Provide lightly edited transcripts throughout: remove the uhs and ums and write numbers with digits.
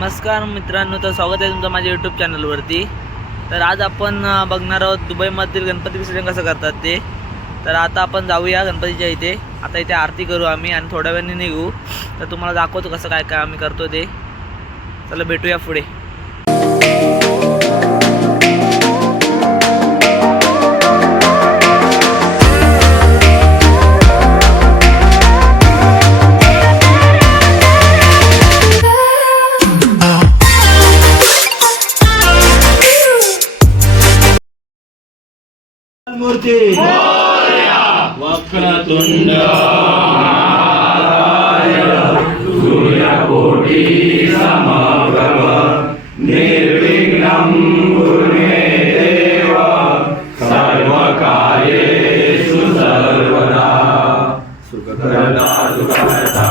नमस्कार मित्रांनो, तर स्वागत आहे तुमचं माझ्या यूट्यूब चॅनलवरती। तर आज आपण बघणार आहोत दुबईमधील गणपती विसर्जन कसं करतात ते। तर आता आपण जाऊया गणपतीच्या इथे। आता इथे आरती करू आम्ही आणि थोड्या वेळाने निघू। तर तुम्हाला दाखवतो कसं काय काय आम्ही करतो ते। चला भेटूया पुढे। मूर्ती वक्रतुंड सूर्यकोटि समप्रभ निर्विघ्नं कुरु मे देव सर्वकार्येषु सर्वदा सुखकरता दुःखहर्ता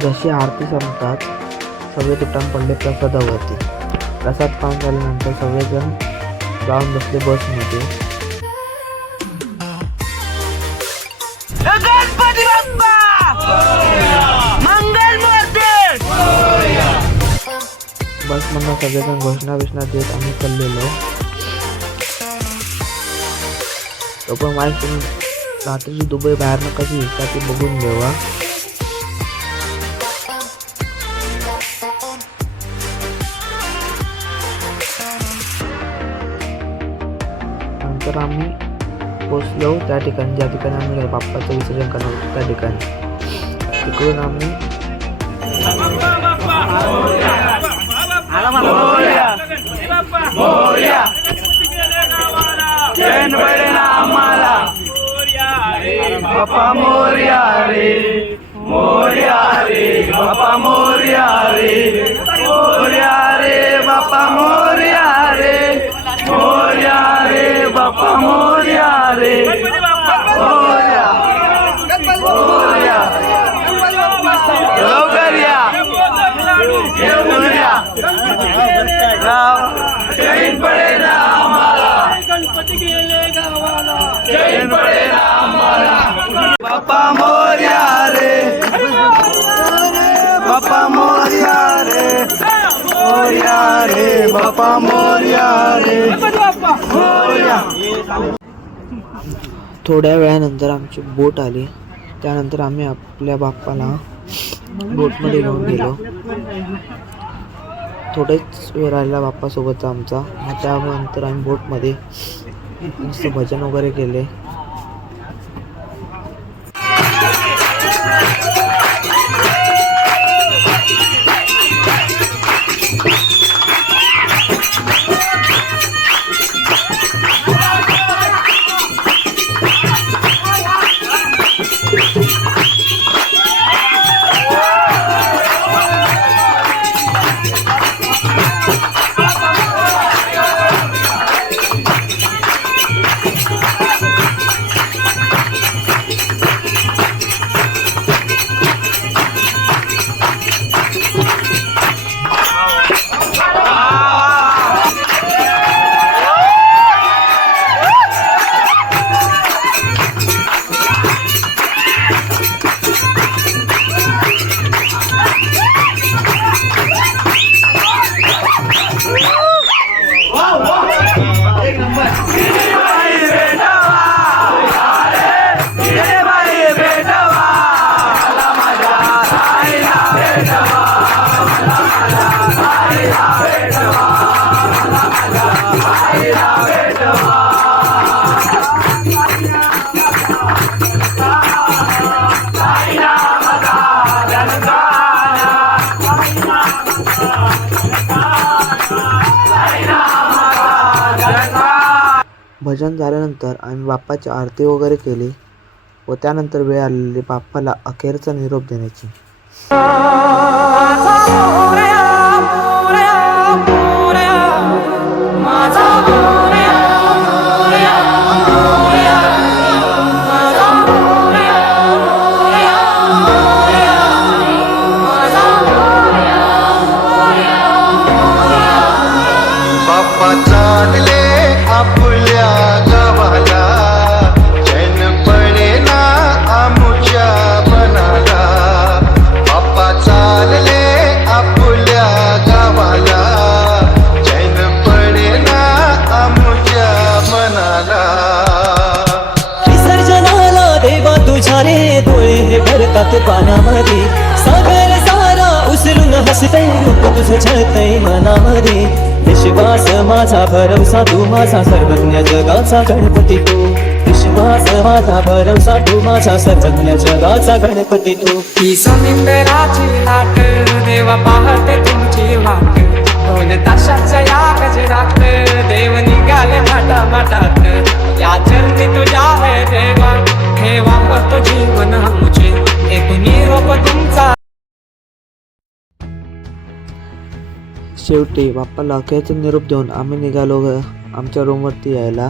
जशी आरती संपतात सगळे तुटान पडले प्रसादावरती। प्रसाद खाऊन झाल्यानंतर सगळेजण जाऊन बसले बसमध्ये। गणपती बाप्पा मंगल मूर्ती। बसमधून सगळेजण घोषणा देत आम्ही चाललेलो। तो पण माहीत तुम्ही रात्रीची दुबई बाहेरनं कशी दिसतात ती बघून घेवा। नंतर आम्ही पोचलो त्या ठिकाणी ज्या ठिकाणी आम्ही बाप्पाचं विसर्जन करणार होतो त्या ठिकाणी। तिकडून आम्ही बाप्पा मोरया रे मोरया रे बाप्पा मोरया रे मोरया रे बाप्पा मोरया रे मोरया रे बाप्पा मोरया रे मोरया मोरया लवकर या मोरया जैन पडे ना आम्हाला गणपती गेले गावाला जैन पडे ना आम्हाला बाप्पा मोरया रे बाप्पा मोरया रे मोरया रे बाप्पा मोरया रे मोरया। थोड्या वेळानंतर आमची बोट आली। त्यानंतर आम्ही आपल्या बाप्पाला बोटमध्ये घेऊन गेलो। थोडेच वेळ राहिला बाप्पासोबतचा आमचा। मग त्यानंतर आम्ही बोटमध्ये मस्त भजन वगैरे केले। भजन झाल्यानंतर आम्ही बाप्पाची आरती वगैरे केली व त्यानंतर वेळ आलेली बाप्पाला अखेरचा निरोप देण्याची. बाप्पा चालले आपल्या गावाला, चैन पडेना आमुच्या मनाला. बाप्पा चालले आपल्या गावाला, चैन पडेना आमुच्या मनाला. विसर्जनाला देवा तुझ्या रे डोळे भरतात पाण्यामध्ये. सागर सारा उसरून हसते रूप तुझं छळतय मनामध्ये. विश्वास माझा भरवसा तू माझा सर्वज्ञ जगाचा गणपती तू. विश्वास माझा भरवसा तू माझा सर्वज्ञ जगाचा गणपती तू. ही समिंदराची लाट देवा पाहते तुमची वाट. ढोल ताशाच्या या गजरात देव निघाले माटा माटात. या चरणी तुझ्या है देवा, हे वापरतो जीवन आमचे. एक निरोप तुमचा. शेवटी बाप्पाला अखेरचा निरोप देऊन आम्ही निघालो आमच्या रूमवरती यायला.